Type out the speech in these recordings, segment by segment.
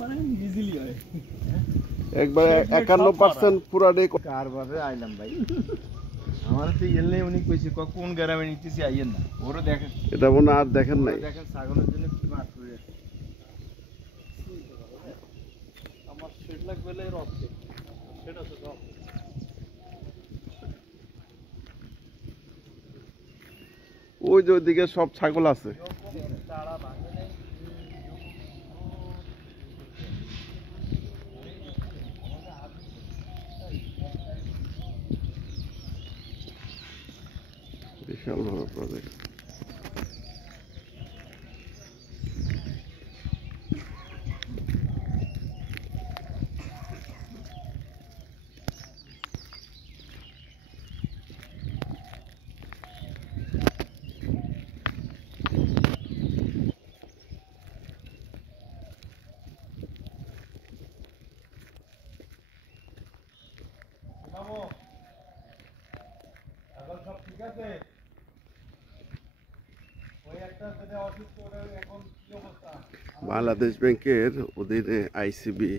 মানে ইজিলি হয় একবার 51% পুরা ডে কার বারে আইলাম ভাই আমার তো এলে উনি কইছে কোন গ্রামে নিতেছি আইয়েন না ওরে দেখেন এটা মনে আর দেখেন নাই। দেখেন ছাগলের জন্য কি মাঠ করে আমার সেট লাগবে এর অর্ধেক সেটা তো সব ওই যে ওইদিকে সব ছাগল আছে। তারা ভাঙে নাই বিশাল বড় প্রজেক্ট। মামু ছাগল সব ঠিক আছে ওই একটা যেটা অসুস্থ ওটা এখন কি অবস্থা বাংলাদেশ ব্যাংকের অধীনে আইসিবি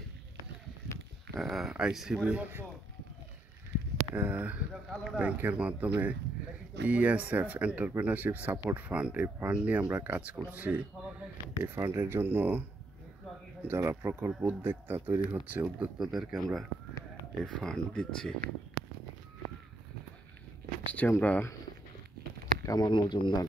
ব্যাংকের মাধ্যমে ইএসএফ এন্টারপ্রেনারশিপ সাপোর্ট ফান্ড, এই ফান্ড নিয়ে আমরা কাজ করছি। এই ফান্ডের জন্য যারা প্রকল্প উদ্যোক্তা তৈরি হচ্ছে, উদ্যোক্তাদেরকে আমরা এই ফান্ড দিচ্ছি। আমরা কামাল মজুমদার